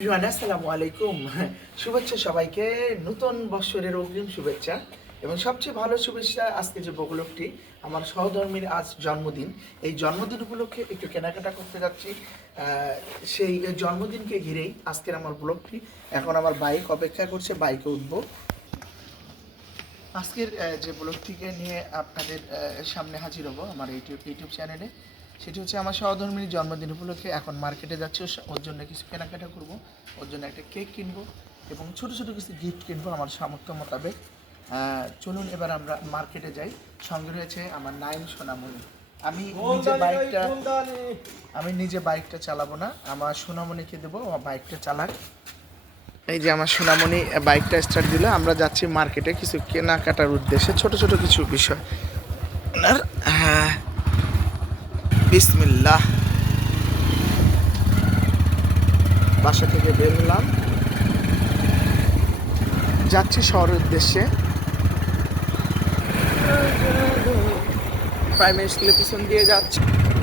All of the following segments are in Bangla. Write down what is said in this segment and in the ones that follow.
আসসালামু আলাইকুম। শুভেচ্ছা সবাইকে, নতুন বৎসরের অগ্রিম শুভেচ্ছা এবং সবচেয়ে ভালো শুভেচ্ছা আজকে যে বগুলোকটি আমার সহধর্মীর আজ জন্মদিন। এই জন্মদিন উপলক্ষে একটু কেনাকাটা করতে যাচ্ছি। সেই জন্মদিনকে ঘিরেই আজকের আমার ব্লগটি। এখন আমার বাইক অপেক্ষা করছে, বাইকে উঠবো। আজকের যে ব্লগটিকে নিয়ে আপনাদের সামনে হাজির হব আমার ইউটিউব চ্যানেলে, সেটি হচ্ছে আমার সহধর্মিনীর জন্মদিন উপলক্ষে এখন মার্কেটে যাচ্ছি। ওর জন্য কিছু কেনাকাটা করব, ওর জন্য একটা কেক কিনবো এবং ছোটো ছোটো কিছু গিফট কিনবো আমার সামর্থ্য মোতাবেক। চলুন এবার আমরা মার্কেটে যাই। সঙ্গে রয়েছে আমার নাইম সোনামণি। আমি নিজে বাইকটা চালাবো না, আমার সোনামণিকে দেবো, আমার বাইকটা চালাক। এই যে আমার সোনামণি বাইকটা স্টার্ট দিল। আমরা যাচ্ছি মার্কেটে কিছু কেনাকাটার উদ্দেশ্যে, ছোট ছোট কিছু বিষয়। হ্যাঁ, বিসমিল্লাহ। বাসা থেকে বের হলাম, যাচ্ছি শহরের উদ্দেশ্যে। প্রাইমারি স্কুলের পিছন দিয়ে যাচ্ছি।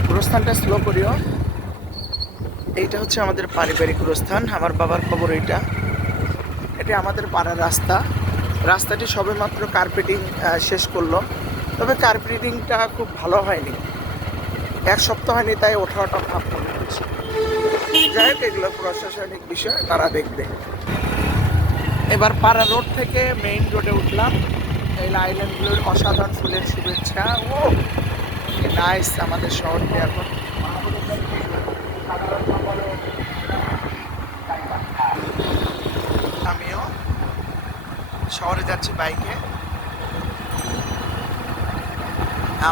প্রস্থানটা স্লো করিও। এইটা হচ্ছে আমাদের পারিবারিক প্রস্থান, আমার বাবার খবর। এটা আমাদের পাড়ার রাস্তা। রাস্তাটি সবেমাত্র কার্পেটিং শেষ করলো, তবে কার্পেটিংটা খুব ভালো হয়নি, এক সপ্তাহ হয়নি, তাই ওঠা ভাব মনে হচ্ছে। যাই হোক, এগুলো প্রশাসনিক বিষয়, তারা দেখবে। এবার পাড়া রোড থেকে মেইন রোডে উঠলাম। এই আইল্যান্ডগুলোর অসাধারণ ফুলের শুভেচ্ছা। ও নাইস আমাদের শহরটি এখন। আমিও শহরে যাচ্ছি বাইকে।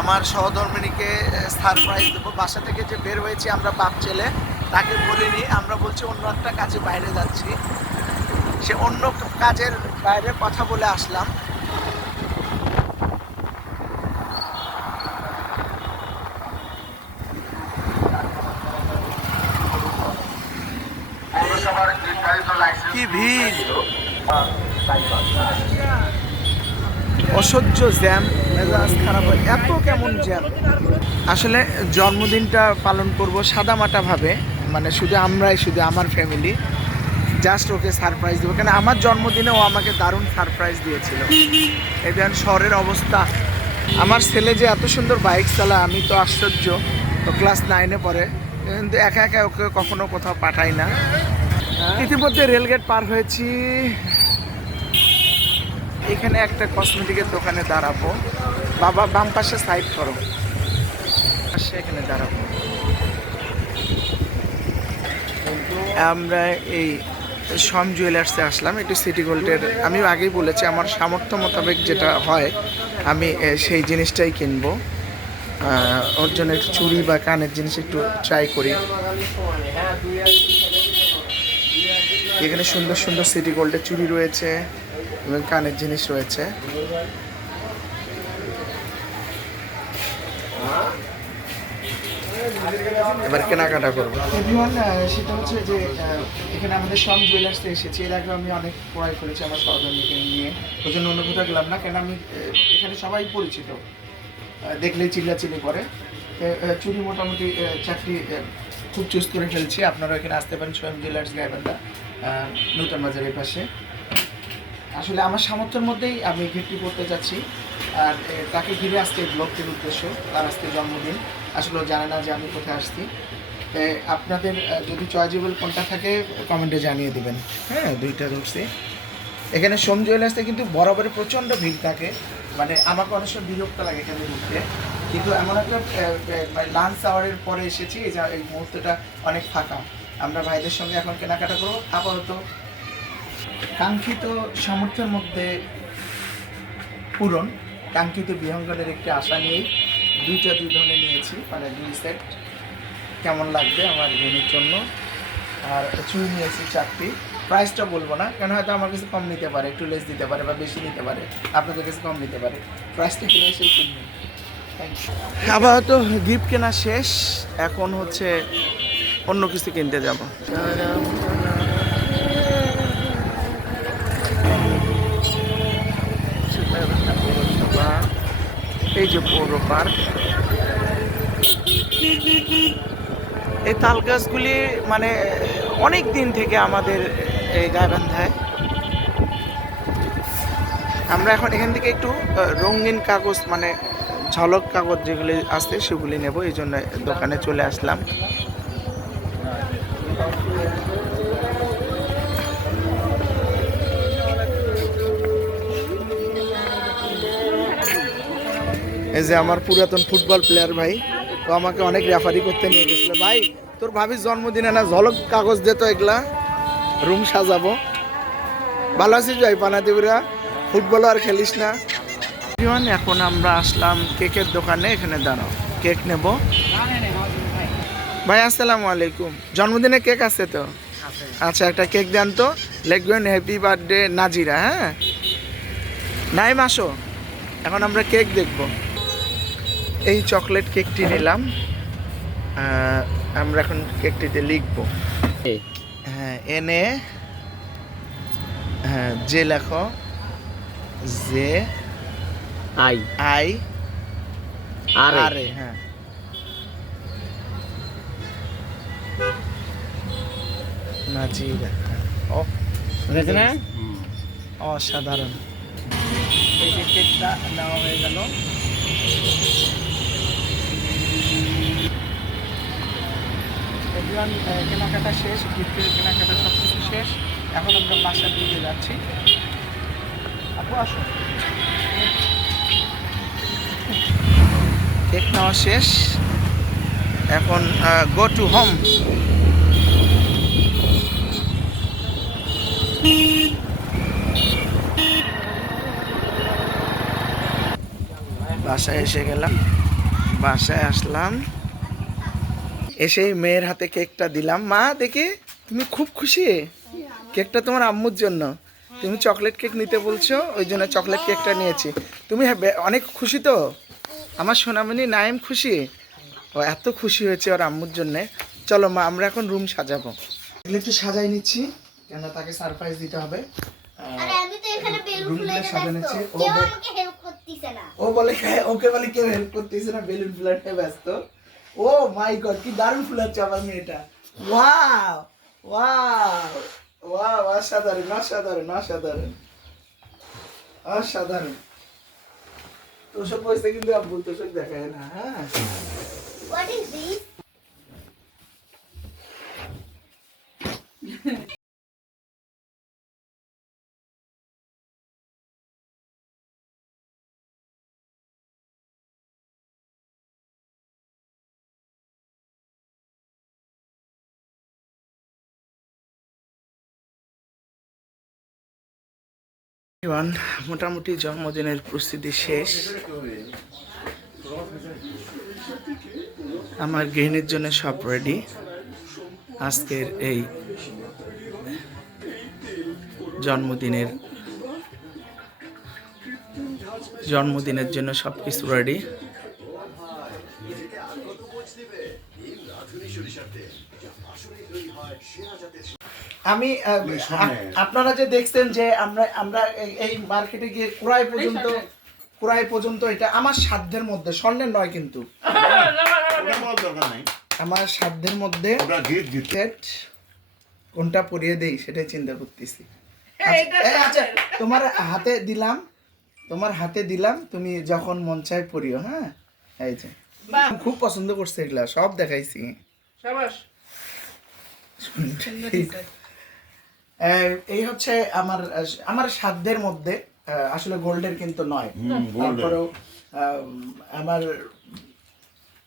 আমার সহধর্মিনীকে সারপ্রাইজ দেবো। বাসা থেকে যে বের হয়েছি আমরা বাপ ছেলে, তাকে বলিনি, আমরা বলছি অন্য একটা কাজে বাইরে যাচ্ছি। সে অন্য কাজের বাইরে কথা বলে আসলাম। কি ভিড়, অসহ্য জ্যাম, মেজাজ খারাপ হয়। এত কেমন জ্যাম! আসলে জন্মদিনটা পালন করব সাদামাটাভাবে, মানে শুধু আমার ফ্যামিলি। জাস্ট ওকে সারপ্রাইজ দেবো, কেন আমার জন্মদিনে ও আমাকে দারুণ সারপ্রাইজ দিয়েছিল। এই দেখেন শহরের অবস্থা। আমার ছেলে যে এত সুন্দর বাইক চালা, আমি তো আশ্চর্য। তো ক্লাস 9-এ পড়ে, কিন্তু একা একা ওকে কখনো কোথাও পাঠাই না। ইতিমধ্যে রেলগেট পার হয়েছি। এখানে একটা কসমেটিকের দোকানে দাঁড়াবো। বাবা বাম পাশে সাইড করো, এখানে দাঁড়াবো। আমরা এই সম জুয়েলার্সে আসলাম, একটু সিটি গোল্ডের। আমি আগেই বলেছি আমার সামর্থ্য মোতাবেক যেটা হয় আমি সেই জিনিসটাই কিনবো। ওর জন্য একটু চুড়ি বা কানের জিনিস একটু ট্রাই করি। এখানে সুন্দর সুন্দর সিটি গোল্ডের চুড়ি রয়েছে এবং কানের জিনিস রয়েছে। এবার কেনাকাটা করবো। এভরিওয়ান, সেটা হচ্ছে যে এখানে আমাদের সম জুয়েলার্সে এসেছি। এর আগে আমি অনেক ক্রয় করেছি আমার সহধর্মীকে নিয়ে, ওই জন্য অন্য কোথাও গেলাম না, কেন আমি এখানে সবাই পরিচিত, দেখলেই চিল্লাচিল্লি করে। চুরি মোটামুটি 4টি খুব চুজ করে ফেলছি। আপনারা এখানে আসতে পারেন, সম জুয়েলার্স গাইবান্ধা, নতুন বাজারের পাশে। আসলে আমার সামর্থ্যের মধ্যেই আমি গিফটটি করতে যাচ্ছি। আর তাকে ঘিরে আজকে ব্লগটির উদ্দেশ্য, তার আজকে জন্মদিন। আসলে জানে না যে আমি কোথায় আসছি। আপনাদের যদি চয়েজেবল কোনটা থাকে কমেন্টে জানিয়ে দেবেন। হ্যাঁ, 2টা ধরছি। এখানে সোম জুয়েলার্সে কিন্তু বরাবরই প্রচণ্ড ভিড় থাকে, মানে আমাকে অনেক সময় বিরক্ত লাগে এখানে ঘুরতে। কিন্তু এমন একটা লাঞ্চ আওয়ারের পরে এসেছি, এই মুহূর্তটা অনেক ফাঁকা। আমরা ভাইদের সঙ্গে এখন কেনাকাটা করবো। আপাতত কাঙ্ক্ষিত সামর্থ্যের মধ্যে পূরণ, কাঙ্ক্ষিত বিহঙ্গনের একটি আশা নিয়েই 2 ধরনের নিয়েছি, মানে 2 সেট। কেমন লাগবে আমার বোনের জন্য। আর চুড়ি নিয়েছি 4টি। প্রাইসটা বলবো না, কেন হয়তো আমার কাছে কম নিতে পারে, একটু লেস দিতে পারে বা বেশি নিতে পারে, আপনাদের কাছে কম নিতে পারে। প্রাইসটা কিনে সেই কিনবে। আপাতত গিফট কেনা শেষ, এখন হচ্ছে অন্য কিছু কিনতে যাব। এই যে পৌর পার্ক, এই তাল গাছগুলি মানে অনেক দিন থেকে আমাদের এই গাইবান্ধায়। আমরা এখন এখান থেকে একটু রঙিন কাগজ মানে ঝলক কাগজ যেগুলি আছে সেগুলি নেব, এই জন্য দোকানে চলে আসলাম। এই যে আমার পুরাতন ফুটবল প্লেয়ার ভাই, তো আমাকে অনেক রেফারি করতে নিয়ে গেছিল। ভাই তোর ভাবির জন্মদিনে না ঝলক কাগজ দে তো, এগুলা রুম সাজাবো। ভালো আছিস ভাই? পানাতিপুরা ফুটবল আর খেলিস না? এখন আমরা আসলাম কেকের দোকানে, এখানে দাঁড়াও কেক নেব। ভাই আসসালামু আলাইকুম, জন্মদিনে কেক আছে তো? আচ্ছা একটা কেক দেন তো, লিখবেন হ্যাপি বার্থডে নাজিরা। হ্যাঁ নাইম আসো, এখন আমরা কেক দেখব। এই চকলেট কেকটি নিলাম, আমরা এখন কেকটিতে লিখব। হ্যাঁ এনে, হ্যাঁ যে লেখো, জে আই আই আর আরে, হ্যাঁ নাজিরা। ও না অসাধারণ। এই যে কেকটা নেওয়া হয়ে গেল। এভরিওয়ান কেনাকাটা শেষ, গিফটের কেনাকাটা সব কিছু শেষ। এখন আমরা বাসার দিকে যাচ্ছি। আপু আসো, কেক নেওয়া শেষ, এখন গো টু হোম। বাসায় এসে গেলাম, বাসায় আসলাম, এসে মেয়ের হাতে কেকটা দিলাম। মা দেখি তুমি খুব খুশি, কেকটা তোমার আম্মুর জন্য, তুমি চকলেট কেক নিতে বলছো ওই জন্য চকলেট কেকটা নিয়েছি। তুমি অনেক খুশি তো? আমার সোনামণি নাইম খুশি, ও এত খুশি হয়েছে ওর আম্মুর জন্যে। চলো মা আমরা এখন রুম সাজাবো, এগুলো একটু সাজাই নিচ্ছি কেন তাকে সারপ্রাইজ দিতে হবে। রুমগুলো সাজানোছে, ও বলে ওকে বলে কেউ হেল্প করতেছে না, বেলুন ফুলাতে ব্যস্ত। ও মাই গড কি দারুণ ফুলাচ্ছে আমার মেয়েটা। ওয়াও ওয়াও ওয়াও, অসাধারণ অসাধারণ অসাধারণ অসাধারণ। তোষক বসে কিন্তু আব্বুল তোষক দেখায় না। হ্যাঁ What is this? মোটামুটি জন্মদিনের প্রস্তুতি শেষ। আমার গৃহিণীর জন্য সব রেডি, আজকের এই জন্মদিনের জন্য সব কিছু রেডি। আমি আপনারা যে দেখছেন যে আমরা এই মার্কেটে গিয়ে কুড়াই পর্যন্ত এটা আমার সাধ্যের মধ্যে, স্বর্ণের নয় কিন্তু, আমার সাধ্যের মধ্যে কোনটা পরিয়ে দেই সেটাই চিন্তা করতেছি। আচ্ছা তোমার হাতে দিলাম, তুমি যখন মন চায় পরিও। হ্যাঁ এই যে খুব পছন্দ করছে এগুলা, সব দেখাইছি। এই হচ্ছে আমার সাধ্যের মধ্যে, আসলে গোল্ডের কিন্তু নয়, তারপরেও আমার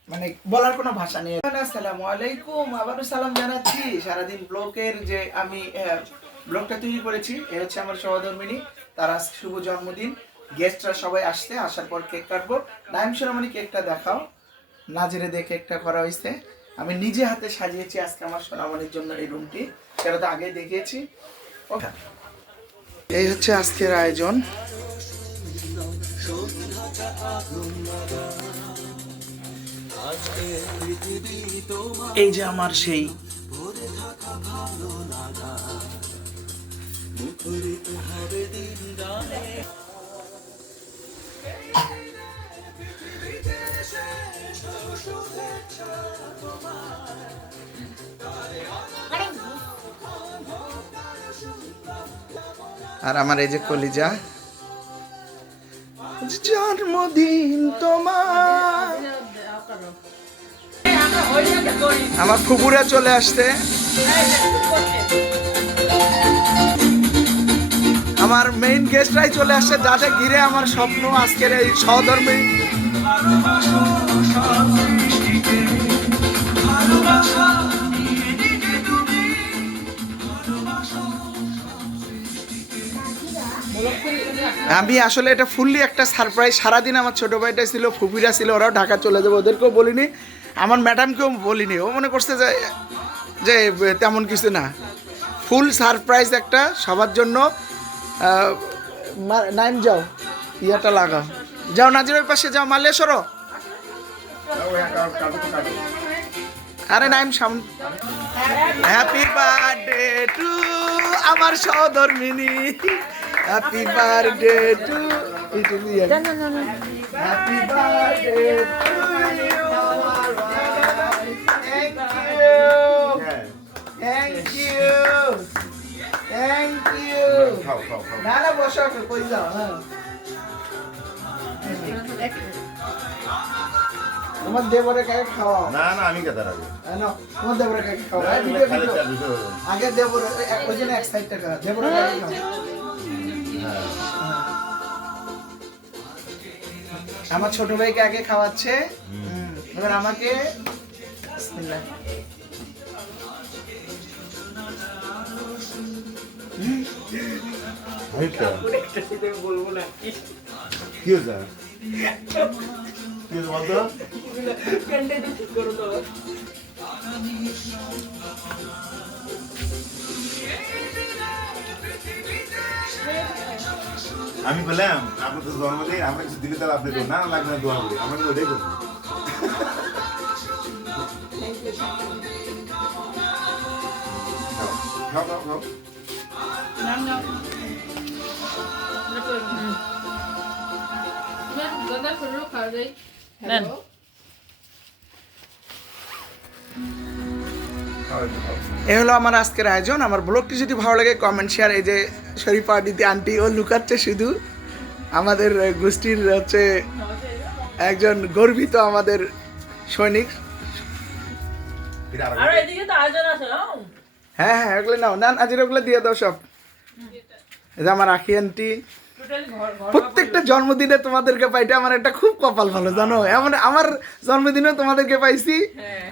মানে বলার কোনো ভাষা নেই। আসসালামু আলাইকুম, আবারও সালাম জানাচ্ছি। সারাদিন ব্লগের যে আমি ব্লগটা তৈরি করেছি, এ হচ্ছে আমার সহধর্মিনী, তার আজ শুভ জন্মদিন। গেস্টরা সবাই আসছে, আসার পর কেক কাটবো। নাইম সোনামণি কেকটা দেখাও। নাজিরে দিয়ে কেকটা করা হয়েছে, আমি নিজে হাতে সাজিয়েছি আজকে আমার সোনামণির জন্য এই রুমটি, সেটা তো আগে দেখিয়েছি। এই হচ্ছে আজকের আয়োজন। এই যে আমার সেই আর আমার এই যে কলিজা, জন্মদিন তোমার। আমার ফুপুরা চলে আসছে, আমার মেইন গেস্টরাই চলে আসছে, যাতে ঘিরে আমার স্বপ্ন আজকের এই সহধর্মী। আমি আসলে এটা ফুললি একটা সারপ্রাইজ। সারাদিন আমার ছোট ভাইটা ছিল, ফুপিরা ছিল, ওরাও ঢাকা চলে যাবে, ওদেরকেও বলিনি, আমার ম্যাডামকেও বলিনি। ও মনে করছে যে যে তেমন কিছু না, ফুল সারপ্রাইজ একটা সবার জন্য। নাইম যাও, ইয়াটা লাগাও, যাও নাজিরের পাশে যাও, মালে সরো। আরে নাইম সামনে। হ্যাপি বার্থডে টু আমার সহধর্মিনী, happy birthday to, happy birthday to you. Thank you, thank you. না না বসো, কই যাও। হ্যাঁ তোমার দেবরে কাকে খাওয়াও? না না আমি কেদার আগে তোমার দেবরে কাকে খাওয়াও? আগে দেবরে ওই জন্য এক সাইড টাকা দেবরে কাকে খাওয়াও? আমার ছোট ভাইকে আগে খাওয়াচ্ছে, এবার আমাকে। বিসমিল্লাহ। বলবো না কি হয়েছে, কি হয়েছে বলতো? আমি বললাম আপনার তো জন্মদিন, আমরা কিছু দিলে তাহলে আপনি না লাগবে না, দোয়া করি আমরা কিন্তু ওটাই করবো। খাও খাও খাও। এ হলো আমার আজকের আয়োজন। আমার ব্লগটি যদি ভালো লাগে কমেন্ট শেয়ার। এই যে শরীফা দিদি আন্টি ও লুকাচ্ছে শুধু, আমাদের গোষ্ঠীর হচ্ছে একজন গর্বিত আমাদের সৈনিক। হ্যাঁ হ্যাঁ ওগুলো নাও, না আজের ওগুলো দিয়ে দাও সব। এই যে আমার আখি আন্টি, প্রত্যেকটা জন্মদিনে তোমাদেরকে পাইতে আমার একটা খুব কপাল ভালো জানো। এমন আমার জন্মদিনেও তোমাদেরকে পাইছি,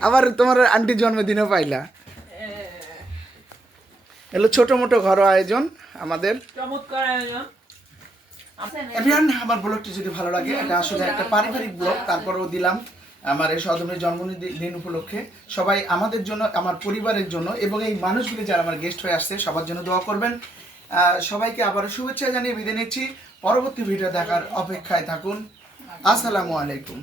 আবার তোমার আন্টির জন্মদিনেও পাইলা। এগুলো ছোট মোটো ঘরোয়া আয়োজন আমাদের। এভরিওয়ান, আমার ব্লগটি যদি ভালো লাগে, এটা আসলে একটা পারিবারিক ব্লগ, তারপরেও দিলাম আমার এই সহধর্মীর জন্মদিন উপলক্ষে। সবাই আমাদের জন্য, আমার পরিবারের জন্য এবং এই মানুষগুলি যারা আমার গেস্ট হয়ে আসছে সবার জন্য দোয়া করবেন। সবাইকে আবারও শুভেচ্ছা জানিয়ে বিদায় নিচ্ছি। পরবর্তী ভিডিও দেখার অপেক্ষায় থাকুন। আসসালামু আলাইকুম।